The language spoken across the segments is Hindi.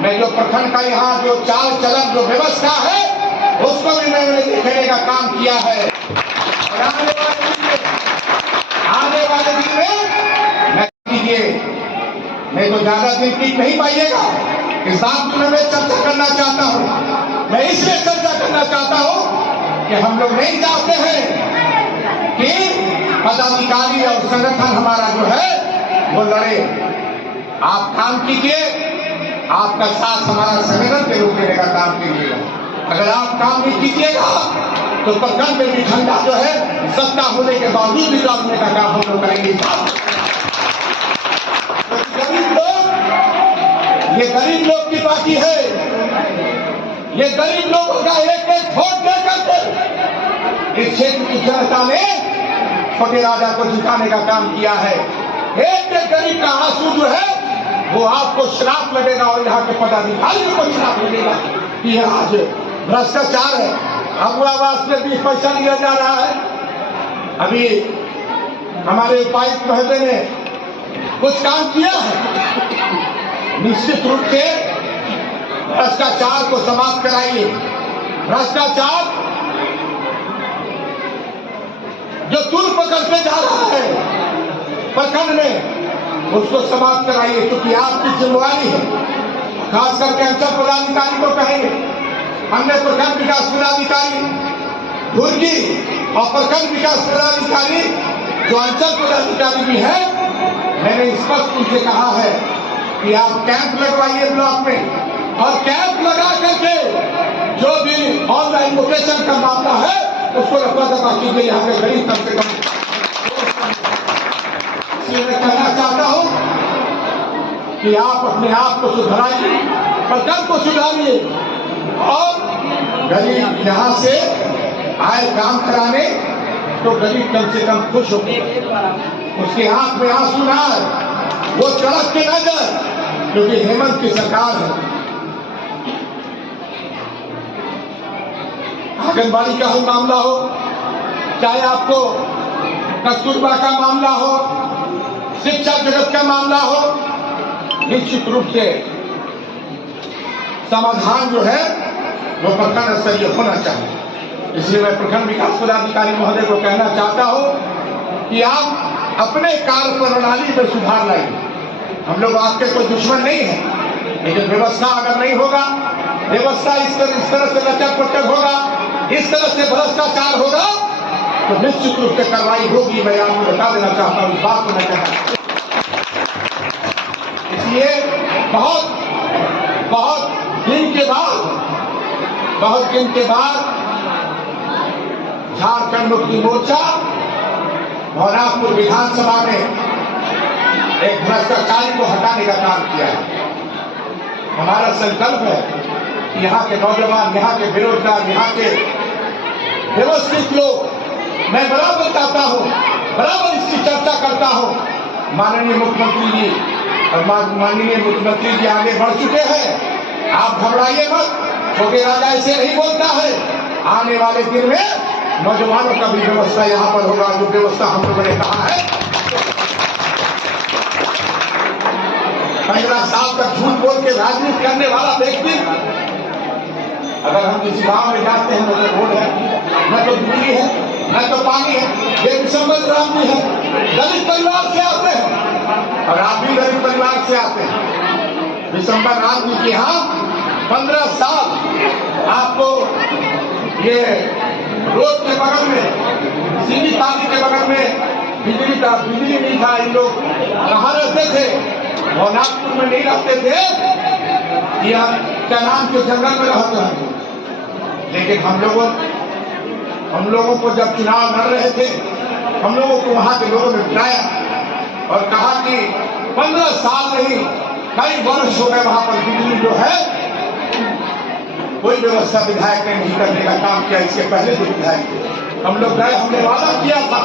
मैं जो प्रखंड का यहाँ जो चाल चलन जो व्यवस्था है उसको भी मैंने देखने का काम किया है। और आने वाले दिन में मैं कीजिए, मैं तो ज्यादा दिन टिक नहीं पाइएगा। इस बात में मैं चर्चा करना चाहता हूँ। मैं इसलिए चर्चा करना चाहता हूँ कि हम लोग नहीं चाहते हैं कि पदाधिकारी और संगठन हमारा जो है वो लड़े। आप काम कीजिए, आपका साथ हमारा संगठन के रूप देने का काम कीजिएगा। अगर आप काम नहीं कीजिएगा तो प्रखंड में भी ठंडा जो है सत्ता होने के बावजूद भी डालने का काम हम लोग करेंगे। गरीब लोग, ये गरीब लोग की पार्टी है। ये गरीब लोगों का एक एक वोट दे करके इस क्षेत्र की जनता ने छोटे राजा को जिताने का काम किया है। एक एक गरीब का आंसू जो है वो आपको श्राप लगेगा और यहाँ के पदाधिकारियों को श्राप लगेगा कि यह आज भ्रष्टाचार है। अब आवास में भी पैसा लिया जा रहा है। अभी हमारे उपायुक्त महोदय ने कुछ काम किया है। निश्चित रूप से भ्रष्टाचार को समाप्त कराइए। भ्रष्टाचार जो तूल पकड़ के जा रहा है प्रखंड में, उसको समाप्त कराइए, क्योंकि आपकी जिम्मेवारी है। खास करके अंचल पदाधिकारी को कहेंगे, हमने प्रखंड विकास पदाधिकारी भुर्गी और प्रखंड विकास पदाधिकारी जो अंचल पदाधिकारी भी है, मैंने स्पष्ट उनसे कहा है कि आप कैंप लगवाइए ब्लॉक में, और कैंप लगा करके जो भी ऑनलाइन वोकेशन का मामला है उसको रफा दफा कीजिए। यहाँ पे गरीब कम से कम। इसलिए मैं कहना चाहता हूँ कि आप अपने आप को सुधारिए, प्रखंड को सुधारिए, और गरीब यहाँ से आए काम कराने तो गरीब कम से कम खुश हो, उसके आंख में आंसू ना आए, वो सड़क के न जाए, क्योंकि हेमंत की सरकार है। आंगनबाड़ी का हो मामला हो, चाहे आपको कस्तूरबा का मामला हो, शिक्षा जगत का मामला हो, निश्चित रूप से समाधान जो है वो प्रखंड स्तरीय होना चाहिए। इसलिए मैं प्रखंड विकास पदाधिकारी महोदय को कहना चाहता हूं कि आप अपने कार्य प्रणाली में सुधार लाइए। हम लोग आपके कोई दुश्मन नहीं है, लेकिन व्यवस्था अगर नहीं होगा, व्यवस्था इस तरह से लचक पुचक होगा, इस तरह से भ्रष्टाचार होगा, तो निश्चित रूप से कार्रवाई होगी। मैं आपको बता देना चाहता हूं, इस बात को मैं कहता। इसलिए बहुत दिन के बाद झारखंड मुक्ति मोर्चा भवनाथपुर विधानसभा में एक भ्रष्टाचारी को हटाने का काम किया है। हमारा संकल्प है कि यहाँ के नौजवान, यहाँ के बेरोजगार, यहाँ के व्यवस्थित लोग, मैं बराबर चाहता हूँ, बराबर इसकी चर्चा करता हूँ। माननीय मुख्यमंत्री जी और माननीय मुख्यमंत्री जी आगे बढ़ चुके हैं, आप घबराइए मत। छोटे राजा ऐसे नहीं बोलता है। आने वाले दिन में नौजवानों का भी व्यवस्था यहाँ पर होगा, जो व्यवस्था हम लोगों ने कहा है। 15 साल तक झूठ बोल के राजनीति करने वाला व्यक्ति, अगर हम किसी गांव में जाते हैं, न तो रोड है, न तो बिजली है, न तो पानी है, ये विषमता ग्राम भी है। दलित परिवार से आते हैं और आप भी गरीब परिवार से आते हैं। विषमता राजनीति के यहाँ 15 साल आपको ये रोड के बगल में, सीधी पानी के बगल में बिजली नहीं था। इन लोग कहाँ रहते थे? भवनाथपुर में नहीं रहते थे, या क्या नाम के जंगल में रहते हैं। लेकिन हम लोगों को जब चुनाव लड़ रहे थे, हम लोगों को वहां के लोगों ने बुलाया और कहा कि 15 साल नहीं, कई वर्ष हो गए वहां पर बिजली जो है कोई व्यवस्था विधायक ने नहीं करने का काम किया। इसके पहले जो विधायक थे, हम लोग गए, हमने वादा किया था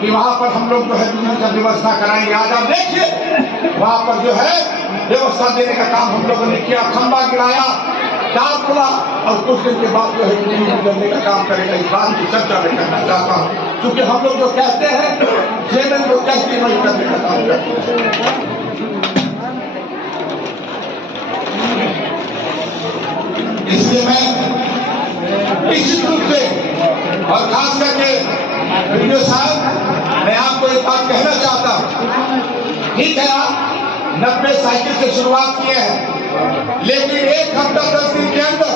कि वहां पर हम लोग जो है बिजली का व्यवस्था कराएंगे। आज आप देखिए वहां पर जो है व्यवस्था देने का काम हम लोगों ने किया, खंबा गिराया, तार खुला, और कुछ दिन के बाद जो है बिजली करने का काम करेगा। इस बात की चर्चा मैं करना चाहता हूँ, क्योंकि हम लोग जो कहते हैं जेल लोग कहते वही करने का काम करते हैं। मैं निश्चित रूप से और खास करके वीडियो साहब, मैं आपको एक बात कहना चाहता हूँ। ठीक है, आप 90 साइकिल से शुरुआत किए हैं, लेकिन एक हफ्ता 10 दिन के अंदर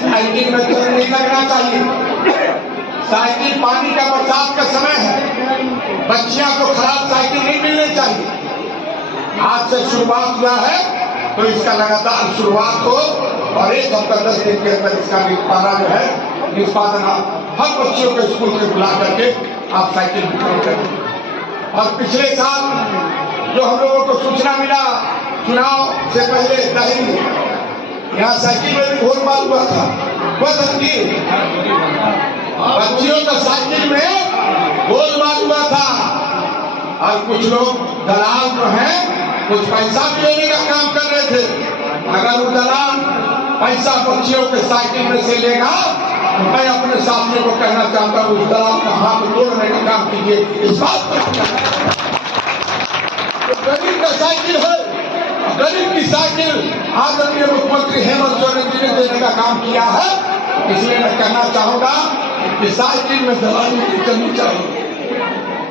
साइकिल में तो नहीं लगना चाहिए। साइकिल पानी का बरसात का समय है, बच्चियों को खराब साइकिल नहीं मिलनी चाहिए। आज से शुरुआत हुआ है तो इसका लगातार शुरुआत हो और एक हफ्ता 10 दिन के अंदर इसका निष्पादन जो है निष्पादन हर बच्चियों को स्कूल से बुला करके आप साइकिल वितरण करें। और पिछले साल जो हम लोगों को सूचना मिला चुनाव से पहले दही यहाँ साइकिल में भी घोलमाल हुआ था, बच्चियों का साइकिल में घोलमाल हुआ था और कुछ लोग दलाल जो हैं कुछ पैसा भी लेने का काम कर रहे थे। अगर वो दलाल पैसा बच्चियों के साइकिल में से लेगा तो मैं अपने साथियों को कहना चाहता हूँ उस दलाल का हाथ तोड़ने का काम कीजिए। इस बात पर गरीब का साइकिल है, गरीब की साइकिल आदरणीय मुख्यमंत्री हेमंत सोरेन जी ने देने का काम किया है। इसलिए मैं कहना चाहूंगा कि साइकिल में दलाली नहीं करनी चाहिए,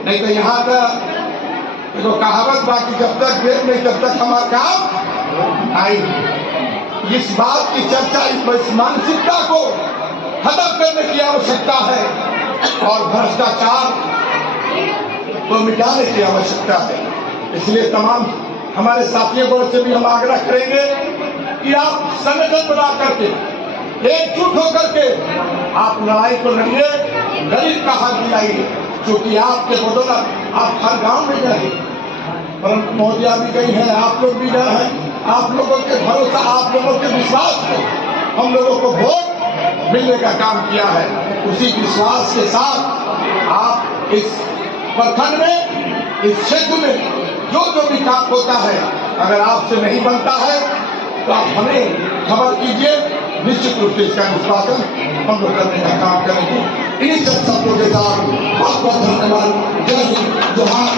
नहीं तो यहाँ का तो कहावत बाकी जब तक देर नहीं तब तक हमारा काम आई। इस बात की चर्चा, इस मानसिकता को खत्म करने की आवश्यकता है और भ्रष्टाचार को मिटाने की आवश्यकता है। इसलिए तमाम हमारे साथियों को से भी हम आग्रह करेंगे कि आप संगठन बना करके एकजुट होकर के आप लड़ाई को लड़िए, गरीब का हाथ दिलाइए। क्योंकि आपके बदौलत आप हर गांव में गए, परंतु मोदिया भी गई है, आप लोग भी गए हैं। आप लोगों के भरोसा, आप लोगों के विश्वास को हम लोगों को वोट मिलने का काम किया है। उसी विश्वास के साथ आप इस प्रखंड में, इस क्षेत्र में जो भी काम होता है, अगर आपसे नहीं बनता है तो आप हमें खबर कीजिए, निश्चित रूप से इसका निष्पादन हम लोग करने का काम करेंगे। इन्हीं सब शब्दों के साथ बहुत बहुत धन्यवाद। जय हिंद, जोहार।